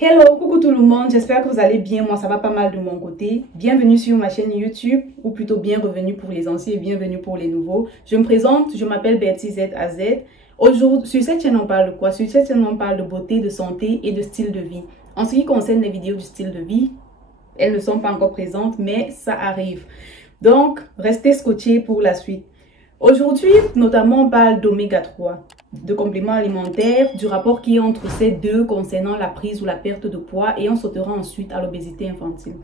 Hello, coucou tout le monde, j'espère que vous allez bien, moi ça va pas mal de mon côté. Bienvenue sur ma chaîne YouTube, ou plutôt bienvenue pour les anciens et bienvenue pour les nouveaux. Je me présente, je m'appelle Bertie Z à Z. Aujourd'hui, sur cette chaîne on parle de quoi? Sur cette chaîne on parle de beauté, de santé et de style de vie. En ce qui concerne les vidéos du style de vie, elles ne sont pas encore présentes, mais ça arrive. Donc, restez scotchés pour la suite. Aujourd'hui, notamment, on parle d'oméga 3, de compléments alimentaires, du rapport qui est entre ces deux concernant la prise ou la perte de poids, et on sautera ensuite à l'obésité infantile.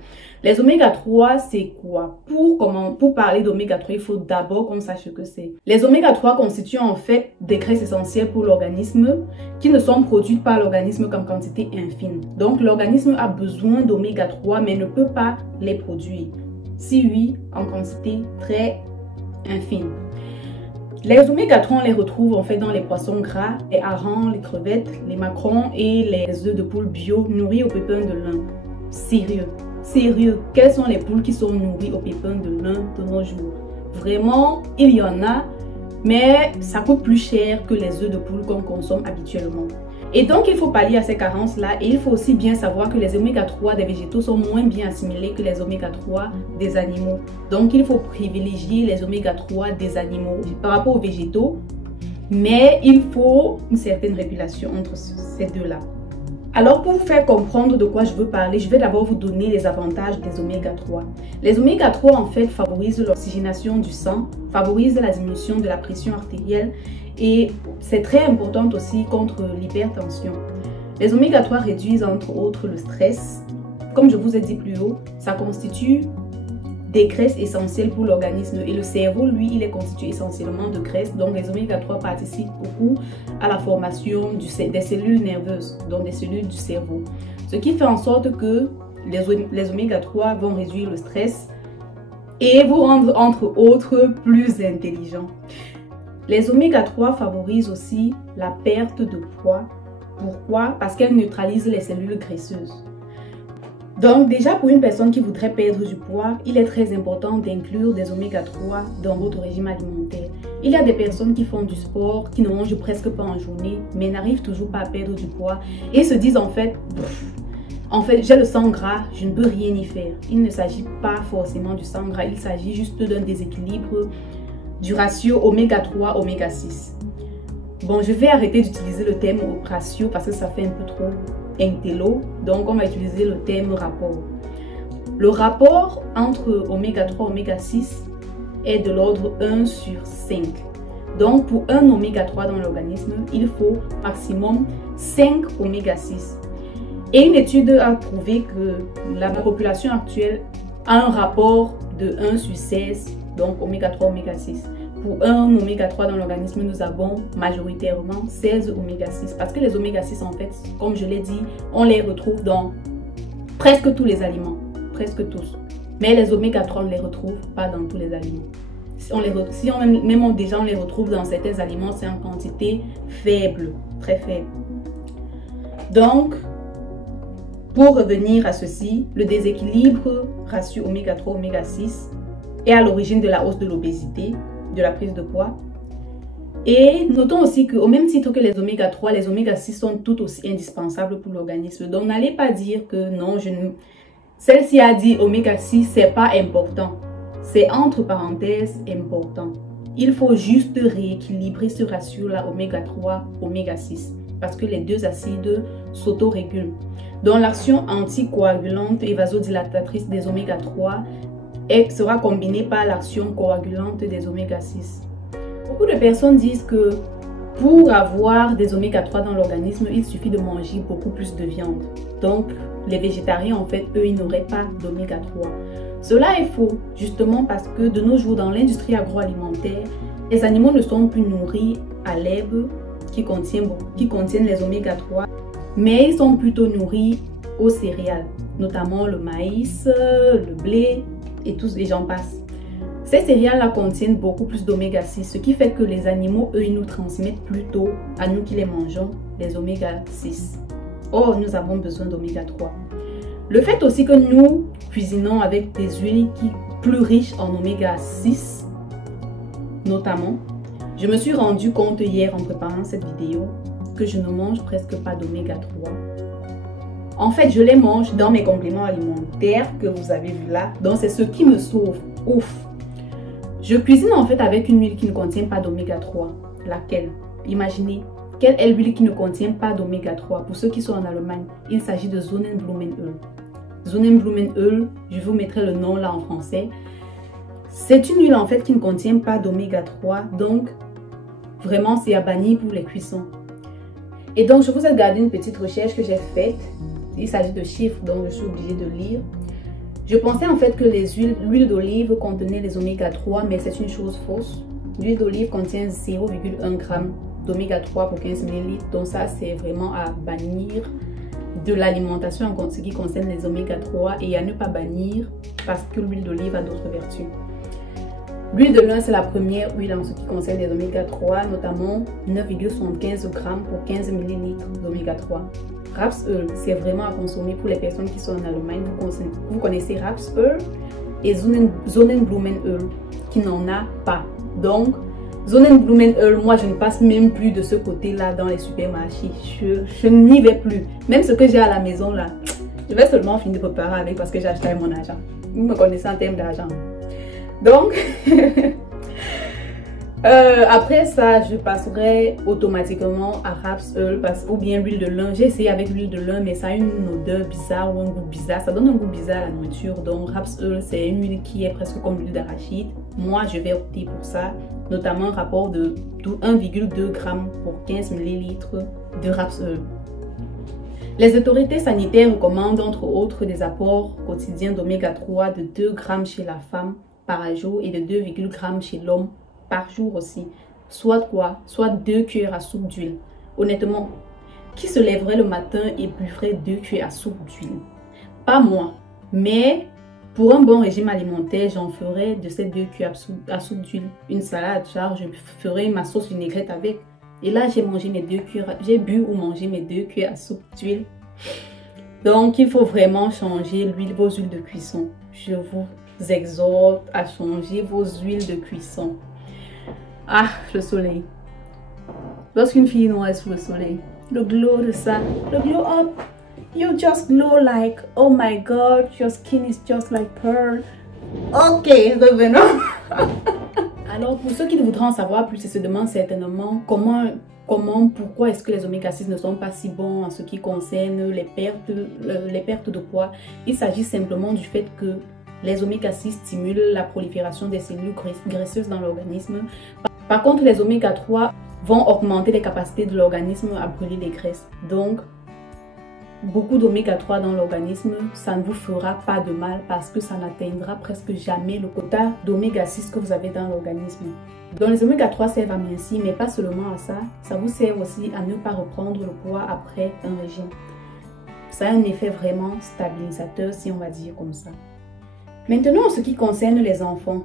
Les oméga 3, c'est quoi? Pour parler d'oméga 3, il faut d'abord qu'on sache ce que c'est. Les oméga 3 constituent en fait des graisses essentielles pour l'organisme qui ne sont produites par l'organisme qu'en quantité infime. Donc, l'organisme a besoin d'oméga 3 mais ne peut pas les produire. Si oui, en quantité très infime. Les oméga 3, on les retrouve en fait dans les poissons gras, les harengs, les crevettes, les macarons et les œufs de poule bio nourris au pépin de lin. Sérieux, quelles sont les poules qui sont nourries au pépin de lin de nos jours? Vraiment, il y en a, mais ça coûte plus cher que les œufs de poule qu'on consomme habituellement. Et donc, il faut pallier à ces carences-là et il faut aussi bien savoir que les oméga 3 des végétaux sont moins bien assimilés que les oméga 3 des animaux. Donc, il faut privilégier les oméga 3 des animaux par rapport aux végétaux, mais il faut une certaine régulation entre ces deux-là. Alors, pour vous faire comprendre de quoi je veux parler, je vais d'abord vous donner les avantages des oméga 3. Les oméga 3, en fait, favorisent l'oxygénation du sang, favorisent la diminution de la pression artérielle et c'est très important aussi contre l'hypertension. Les oméga 3 réduisent entre autres le stress. Comme je vous ai dit plus haut, ça constitue des graisses essentielles pour l'organisme et le cerveau, lui, il est constitué essentiellement de graisses. Donc, les oméga 3 participent beaucoup à la formation des cellules nerveuses, donc des cellules du cerveau. Ce qui fait en sorte que les oméga 3 vont réduire le stress et vous rendre, entre autres, plus intelligent. Les oméga 3 favorisent aussi la perte de poids. Pourquoi? Parce qu'elles neutralisent les cellules graisseuses. Donc déjà, pour une personne qui voudrait perdre du poids, il est très important d'inclure des oméga 3 dans votre régime alimentaire. Il y a des personnes qui font du sport, qui ne mangent presque pas en journée, mais n'arrivent toujours pas à perdre du poids et se disent en fait, j'ai le sang gras, je ne peux rien y faire. Il ne s'agit pas forcément du sang gras, il s'agit juste d'un déséquilibre du ratio oméga 3, oméga 6. Bon, je vais arrêter d'utiliser le terme ratio parce que ça fait un peu trop intello. Donc, on va utiliser le terme rapport. Le rapport entre oméga 3 et oméga 6 est de l'ordre 1 sur 5. Donc, pour un oméga 3 dans l'organisme, il faut maximum 5 oméga 6. Et une étude a prouvé que la population actuelle a un rapport de 1 sur 16, donc oméga 3, oméga 6. Pour un oméga 3 dans l'organisme, nous avons majoritairement 16 oméga 6. Parce que les oméga 6, en fait, comme je l'ai dit, on les retrouve dans presque tous les aliments. Presque tous. Mais les oméga 3, on ne les retrouve pas dans tous les aliments. Si on les retrouve dans certains aliments, c'est en quantité faible, très faible. Donc, pour revenir à ceci, le déséquilibre ratio oméga 3, oméga 6 est à l'origine de la hausse de l'obésité, de la prise de poids. Et notons aussi qu'au même titre que les oméga 3, les oméga 6 sont tout aussi indispensables pour l'organisme. Donc n'allez pas dire que non, celle-ci a dit oméga 6, c'est pas important. C'est entre parenthèses important. Il faut juste rééquilibrer ce ratio-là oméga 3, oméga 6 parce que les deux acides s'autorégulent. Donc l'action anticoagulante et vasodilatatrice des oméga 3 sera combinée par l'action coagulante des oméga 6. Beaucoup de personnes disent que pour avoir des oméga 3 dans l'organisme, il suffit de manger beaucoup plus de viande. Donc, les végétariens, en fait, eux, ils n'auraient pas d'oméga 3. Cela est faux, justement parce que de nos jours, dans l'industrie agroalimentaire, les animaux ne sont plus nourris à l'herbe qui contiennent les oméga 3, mais ils sont plutôt nourris aux céréales, notamment le maïs, le blé, et tous les gens passent. Ces céréales-là contiennent beaucoup plus d'oméga 6, ce qui fait que les animaux, eux, ils nous transmettent plutôt, à nous qui les mangeons, les oméga 6. Or, nous avons besoin d'oméga 3. Le fait aussi que nous cuisinons avec des huiles plus riches en oméga 6, notamment, je me suis rendu compte hier en préparant cette vidéo que je ne mange presque pas d'oméga 3. En fait, je les mange dans mes compléments alimentaires que vous avez vu là. Donc, c'est ce qui me sauve. Ouf! Je cuisine en fait avec une huile qui ne contient pas d'oméga 3. Laquelle? Imaginez, quelle est l'huile qui ne contient pas d'oméga 3? Pour ceux qui sont en Allemagne, il s'agit de Sonnenblumenöl. Sonnenblumenöl, je vous mettrai le nom là en français. C'est une huile en fait qui ne contient pas d'oméga 3. Donc, vraiment, c'est à bannir pour les cuissons. Et donc, je vous ai gardé une petite recherche que j'ai faite. Il s'agit de chiffres, donc je suis obligée de lire. Je pensais en fait que l'huile d'olive contenait les oméga 3, mais c'est une chose fausse. L'huile d'olive contient 0,1 g d'oméga 3 pour 15 ml. Donc ça, c'est vraiment à bannir de l'alimentation en ce qui concerne les oméga 3 et à ne pas bannir parce que l'huile d'olive a d'autres vertus. L'huile de lin, c'est la première huile en ce qui concerne les oméga 3, notamment 9,75 g pour 15 ml d'oméga 3. Rapsöl, c'est vraiment à consommer pour les personnes qui sont en Allemagne. Vous connaissez Rapsöl et Sonnenblumenöl qui n'en a pas. Donc, Sonnenblumenöl, moi je ne passe même plus de ce côté-là dans les supermarchés. Je n'y vais plus. Même ce que j'ai à la maison là, je vais seulement finir de préparer avec parce que j'ai acheté mon argent. Vous me connaissez en termes d'argent. Donc, après ça, je passerai automatiquement à Rapsöl ou bien l'huile de lin. J'ai essayé avec l'huile de lin, mais ça a une odeur bizarre ou un goût bizarre. Ça donne un goût bizarre à la nourriture. Donc, Rapsöl, c'est une huile qui est presque comme l'huile d'arachide. Moi, je vais opter pour ça, notamment un rapport de 1,2 g pour 15 ml de Rapsöl. Les autorités sanitaires recommandent entre autres des apports quotidiens d'oméga 3 de 2 g chez la femme par jour et de 2,0 g chez l'homme par jour aussi. Soit quoi? Soit 2 cuillères à soupe d'huile. Honnêtement, qui se lèverait le matin et buverait 2 cuillères à soupe d'huile? Pas moi. Mais pour un bon régime alimentaire, j'en ferai de ces 2 cuillères à soupe d'huile une salade. Genre, je ferai ma sauce vinaigrette avec. Et là, j'ai mangé mes 2 cuillères, j'ai bu ou mangé mes 2 cuillères à soupe d'huile. Donc, il faut vraiment changer vos huiles de cuisson. Je vous exhorte à changer vos huiles de cuisson. Ah, le soleil. Lorsqu'une fille noire est sous le soleil, le glow de ça, le glow up, you just glow like, oh my god, your skin is just like pearl. Ok, revenons. Alors, pour ceux qui voudraient en savoir plus et se demandent certainement pourquoi est-ce que les oméga 6 ne sont pas si bons en ce qui concerne les pertes de poids, il s'agit simplement du fait que les oméga 6 stimulent la prolifération des cellules graisseuses dans l'organisme. Par contre, les oméga 3 vont augmenter les capacités de l'organisme à brûler les graisses. Donc, beaucoup d'oméga 3 dans l'organisme, ça ne vous fera pas de mal parce que ça n'atteindra presque jamais le quota d'oméga 6 que vous avez dans l'organisme. Donc, les oméga 3 servent à mincir, mais pas seulement à ça. Ça vous sert aussi à ne pas reprendre le poids après un régime. Ça a un effet vraiment stabilisateur, si on va dire comme ça. Maintenant, en ce qui concerne les enfants,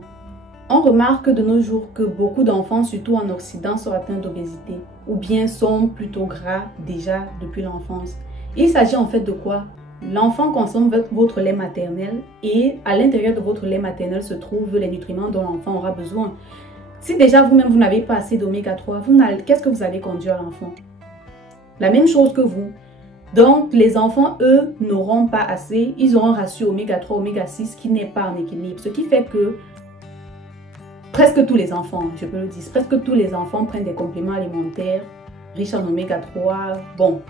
on remarque de nos jours que beaucoup d'enfants, surtout en Occident, sont atteints d'obésité ou bien sont plutôt gras déjà depuis l'enfance. Il s'agit en fait de quoi? L'enfant consomme votre lait maternel et à l'intérieur de votre lait maternel se trouvent les nutriments dont l'enfant aura besoin. Si déjà vous-même vous n'avez pas assez d'oméga 3, qu'est-ce que vous allez conduire à l'enfant? La même chose que vous. Donc, les enfants, eux, n'auront pas assez. Ils auront un ratio oméga 3, oméga 6 qui n'est pas en équilibre. Ce qui fait que presque tous les enfants, je peux le dire, presque tous les enfants prennent des compléments alimentaires riches en oméga 3, bon,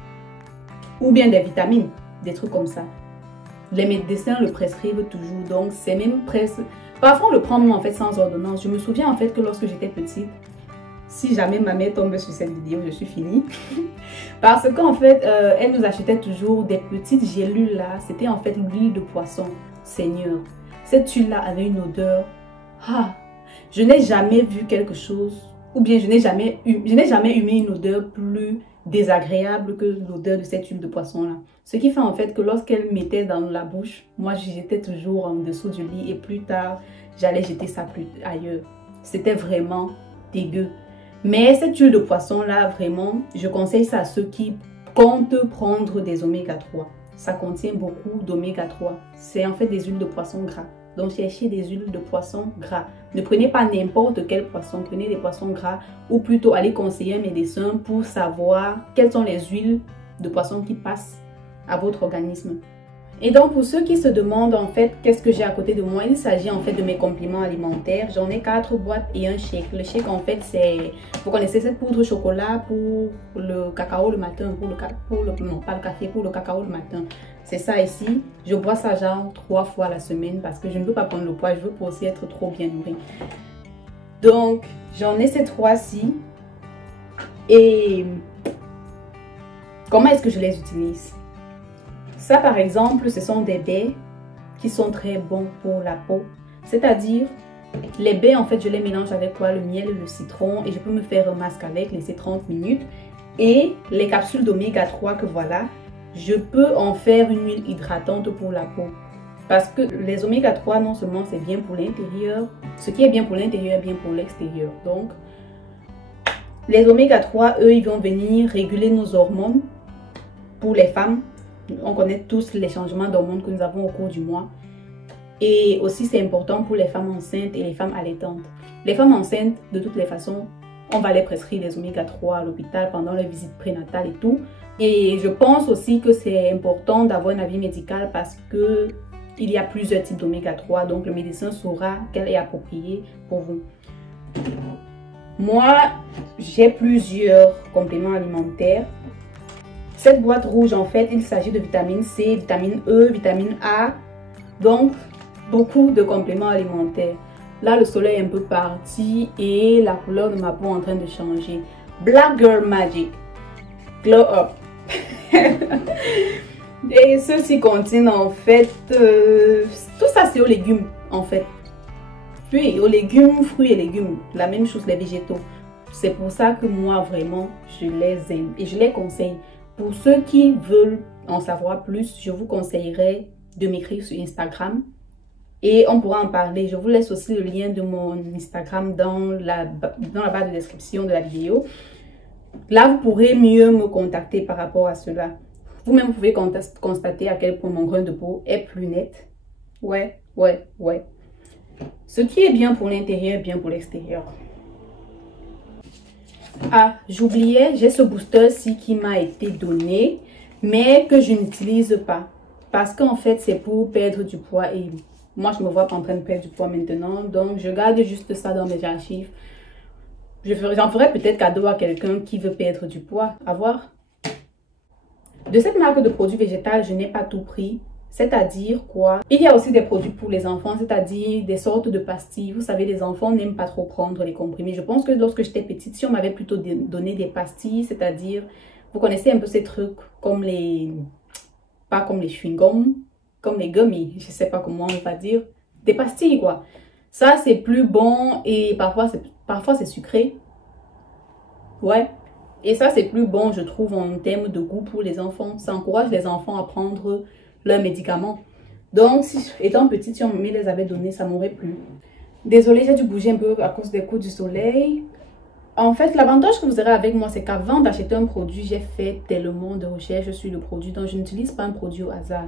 ou bien des vitamines, des trucs comme ça. Les médecins le prescrivent toujours, donc c'est même presque... Parfois, on le prend en fait sans ordonnance. Je me souviens en fait que lorsque j'étais petite, si jamais ma mère tombe sur cette vidéo, je suis finie. Parce qu'en fait, elle nous achetait toujours des petites gélules là. C'était en fait l'huile de poisson, Seigneur. Cette huile là avait une odeur. Ah, je n'ai jamais vu quelque chose, ou bien je n'ai jamais humé une odeur plus désagréable que l'odeur de cette huile de poisson là. Ce qui fait en fait que lorsqu'elle mettait dans la bouche, moi j'étais toujours en dessous du lit et plus tard, j'allais jeter ça ailleurs. C'était vraiment dégueu. Mais cette huile de poisson là, vraiment, je conseille ça à ceux qui comptent prendre des oméga 3. Ça contient beaucoup d'oméga 3. C'est en fait des huiles de poisson gras. Donc cherchez des huiles de poisson gras. Ne prenez pas n'importe quel poisson, prenez des poissons gras ou plutôt allez conseiller un médecin pour savoir quelles sont les huiles de poisson qui passent à votre organisme. Et donc, pour ceux qui se demandent en fait qu'est-ce que j'ai à côté de moi, il s'agit en fait de mes compléments alimentaires. J'en ai 4 boîtes et un shake. Le shake en fait c'est, vous connaissez cette poudre chocolat pour le cacao le matin, non pas le café, pour le cacao le matin. C'est ça ici. Je bois ça genre 3 fois la semaine parce que je ne veux pas prendre le poids, je veux aussi être trop bien nourrie. Donc, j'en ai ces 3-ci. Et comment est-ce que je les utilise? Ça, par exemple, ce sont des baies qui sont très bons pour la peau. C'est-à-dire, les baies, en fait, je les mélange avec quoi? Le miel et le citron. Et je peux me faire un masque avec, laisser 30 minutes. Et les capsules d'oméga 3 que voilà, je peux en faire une huile hydratante pour la peau. Parce que les oméga 3, non seulement c'est bien pour l'intérieur, ce qui est bien pour l'intérieur est bien pour l'extérieur. Donc, les oméga 3, eux, ils vont venir réguler nos hormones pour les femmes. On connaît tous les changements d'hormones que nous avons au cours du mois. Et aussi, c'est important pour les femmes enceintes et les femmes allaitantes. Les femmes enceintes, de toutes les façons, on va les prescrire des oméga 3 à l'hôpital pendant les visites prénatales et tout. Et je pense aussi que c'est important d'avoir un avis médical parce que il y a plusieurs types d'oméga 3. Donc, le médecin saura quel est approprié pour vous. Moi, j'ai plusieurs compléments alimentaires. Cette boîte rouge, en fait, il s'agit de vitamine C, vitamine E, vitamine A. Donc, beaucoup de compléments alimentaires. Là, le soleil est un peu parti et la couleur de ma peau est en train de changer. Black Girl Magic. Glow Up. Et ceci contient, en fait, tout ça, c'est aux légumes, en fait. Puis, aux légumes, fruits et légumes. La même chose, les végétaux. C'est pour ça que moi, vraiment, je les aime et je les conseille. Pour ceux qui veulent en savoir plus, je vous conseillerais de m'écrire sur Instagram et on pourra en parler. Je vous laisse aussi le lien de mon Instagram dans la barre de description de la vidéo. Là, vous pourrez mieux me contacter par rapport à cela. Vous-même pouvez constater à quel point mon grain de peau est plus net. Ouais. Ce qui est bien pour l'intérieur est bien pour l'extérieur. Ah, j'oubliais, j'ai ce booster-ci qui m'a été donné, mais que je n'utilise pas. Parce qu'en fait, c'est pour perdre du poids et moi, je ne me vois pas en train de perdre du poids maintenant. Donc, je garde juste ça dans mes archives. J'en ferai peut-être cadeau à quelqu'un qui veut perdre du poids. À voir. De cette marque de produits végétaux, je n'ai pas tout pris. C'est-à-dire quoi? Il y a aussi des produits pour les enfants, c'est-à-dire des sortes de pastilles. Vous savez, les enfants n'aiment pas trop prendre les comprimés. Je pense que lorsque j'étais petite, si on m'avait plutôt donné des pastilles, c'est-à-dire, vous connaissez un peu ces trucs comme les... Pas comme les chewing-gums, comme les gummies, je sais pas comment on va dire. Des pastilles, quoi. Ça, c'est plus bon et parfois c'est sucré. Ouais. Et ça, c'est plus bon, je trouve, en termes de goût pour les enfants. Ça encourage les enfants à prendre leurs médicaments. Donc, étant petite, si on me les avait donnés, ça m'aurait plu. Désolée, j'ai dû bouger un peu à cause des coups du soleil. En fait, l'avantage que vous aurez avec moi, c'est qu'avant d'acheter un produit, j'ai fait tellement de recherches sur le produit. Donc, je n'utilise pas un produit au hasard.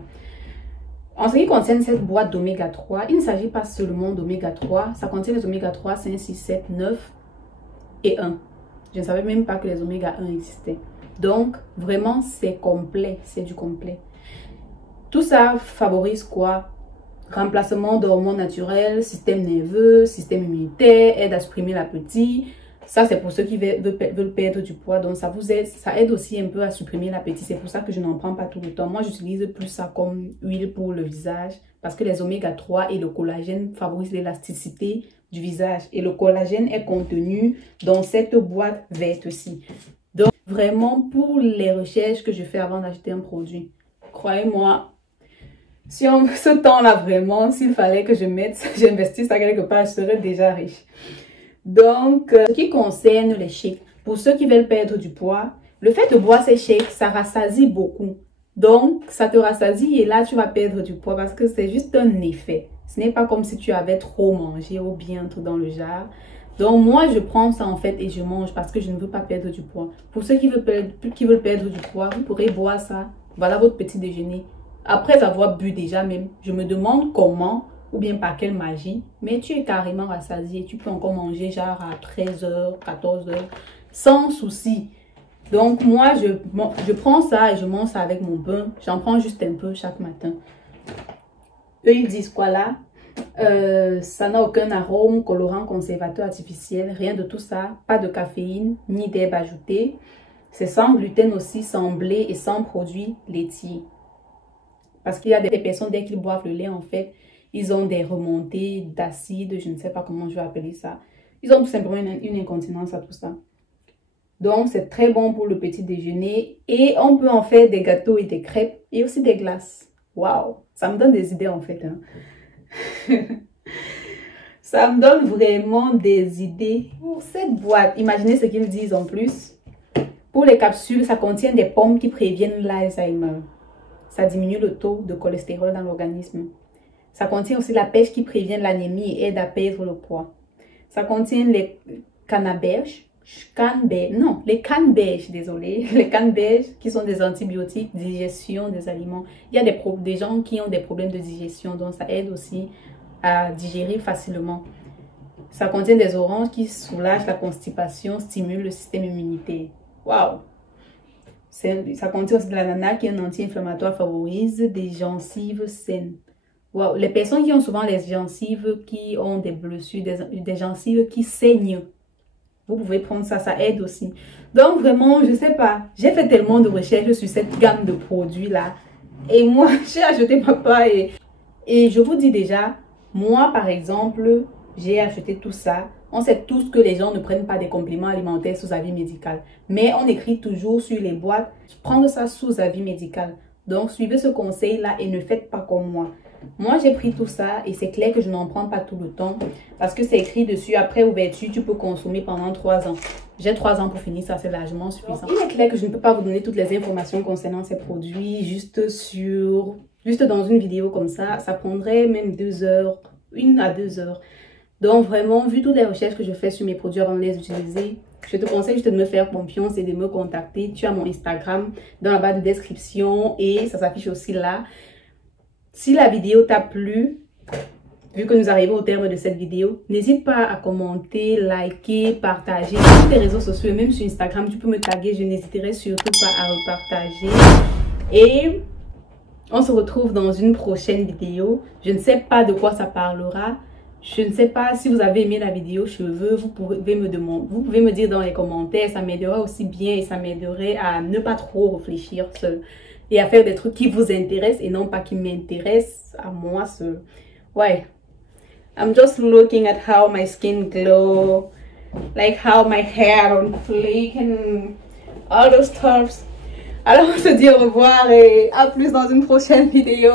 En ce qui concerne cette boîte d'oméga 3, il ne s'agit pas seulement d'oméga 3. Ça contient les oméga 3, 5, 6, 7, 9 et 1. Je ne savais même pas que les oméga 1 existaient. Donc, vraiment, c'est complet. C'est du complet. Tout ça favorise quoi? Remplacement d'hormones naturelles, système nerveux, système immunitaire, aide à supprimer l'appétit. Ça, c'est pour ceux qui veulent perdre du poids. Donc, ça aide aussi un peu à supprimer l'appétit. C'est pour ça que je n'en prends pas tout le temps. Moi, j'utilise plus ça comme huile pour le visage. Parce que les oméga 3 et le collagène favorisent l'élasticité du visage. Et le collagène est contenu dans cette boîte verte-ci. Donc, vraiment, pour les recherches que je fais avant d'acheter un produit, croyez-moi, si on ce temps-là vraiment, s'il fallait que j'investisse à quelque part, je serais déjà riche. Donc, ce qui concerne les shakes, pour ceux qui veulent perdre du poids, le fait de boire ces shakes, ça rassasie beaucoup. Donc, ça te rassasie et là, tu vas perdre du poids parce que c'est juste un effet. Ce n'est pas comme si tu avais trop mangé ou bien tout dans le genre. Donc, moi, je prends ça en fait et je mange parce que je ne veux pas perdre du poids. Pour ceux qui veulent perdre du poids, vous pourrez boire ça. Voilà votre petit déjeuner. Après avoir bu déjà même, je me demande comment ou bien par quelle magie, mais tu es carrément rassasié. Tu peux encore manger genre à 13h, 14h, sans souci. Donc moi, je prends ça et je mange ça avec mon pain. J'en prends juste un peu chaque matin. Eux, ils disent quoi là? Ça n'a aucun arôme, colorant, conservateur artificiel, rien de tout ça. Pas de caféine, ni d'herbe ajoutée. C'est sans gluten aussi, sans blé et sans produits laitiers. Parce qu'il y a des personnes, dès qu'ils boivent le lait, en fait, ils ont des remontées d'acide, je ne sais pas comment je vais appeler ça. Ils ont tout simplement une incontinence à tout ça. Donc, c'est très bon pour le petit déjeuner. Et on peut en faire des gâteaux et des crêpes et aussi des glaces. Waouh! Ça me donne des idées, en fait. Hein. Ça me donne vraiment des idées pour cette boîte. Imaginez ce qu'ils disent en plus. Pour les capsules, ça contient des pommes qui préviennent l'Alzheimer. Ça diminue le taux de cholestérol dans l'organisme. Ça contient aussi la pêche qui prévient l'anémie et aide à perdre le poids. Ça contient les canneberges, les canneberges, désolé, les canneberges qui sont des antibiotiques, digestion des aliments. Il y a des gens qui ont des problèmes de digestion, donc ça aide aussi à digérer facilement. Ça contient des oranges qui soulagent la constipation, stimulent le système immunitaire. Waouh! Ça contient aussi de l'ananas qui est un anti-inflammatoire, favorise des gencives saines. Wow. Les personnes qui ont souvent les gencives, qui ont des blessures, des gencives qui saignent, vous pouvez prendre ça, ça aide aussi. Donc vraiment, je sais pas, j'ai fait tellement de recherches sur cette gamme de produits là. Et moi, j'ai acheté papa et je vous dis déjà, moi par exemple, j'ai acheté tout ça. On sait tous que les gens ne prennent pas des compléments alimentaires sous avis médical. Mais on écrit toujours sur les boîtes, prendre ça sous avis médical. Donc, suivez ce conseil-là et ne faites pas comme moi. Moi, j'ai pris tout ça et c'est clair que je n'en prends pas tout le temps. Parce que c'est écrit dessus, après ouverture, tu peux consommer pendant 3 ans. J'ai 3 ans pour finir, ça c'est largement suffisant. Il est clair que je ne peux pas vous donner toutes les informations concernant ces produits juste dans une vidéo comme ça. Ça prendrait même 2 heures, 1 à 2 heures. Donc vraiment, vu toutes les recherches que je fais sur mes produits avant de les utiliser, je te conseille juste de me faire confiance et de me contacter. Tu as mon Instagram dans la barre de description et ça s'affiche aussi là. Si la vidéo t'a plu, vu que nous arrivons au terme de cette vidéo, n'hésite pas à commenter, liker, partager sur tes réseaux sociaux et même sur Instagram. Tu peux me taguer, je n'hésiterai surtout pas à repartager. Et on se retrouve dans une prochaine vidéo. Je ne sais pas de quoi ça parlera. Je ne sais pas si vous avez aimé la vidéo cheveux, vous pouvez me dire dans les commentaires, ça m'aiderait aussi bien et ça m'aiderait à ne pas trop réfléchir seul et à faire des trucs qui vous intéressent et non pas qui m'intéressent à moi seul. Ouais, I'm just looking at how my skin glow, like how my hair on fleek and all those stuff. Alors on se dit au revoir et à plus dans une prochaine vidéo.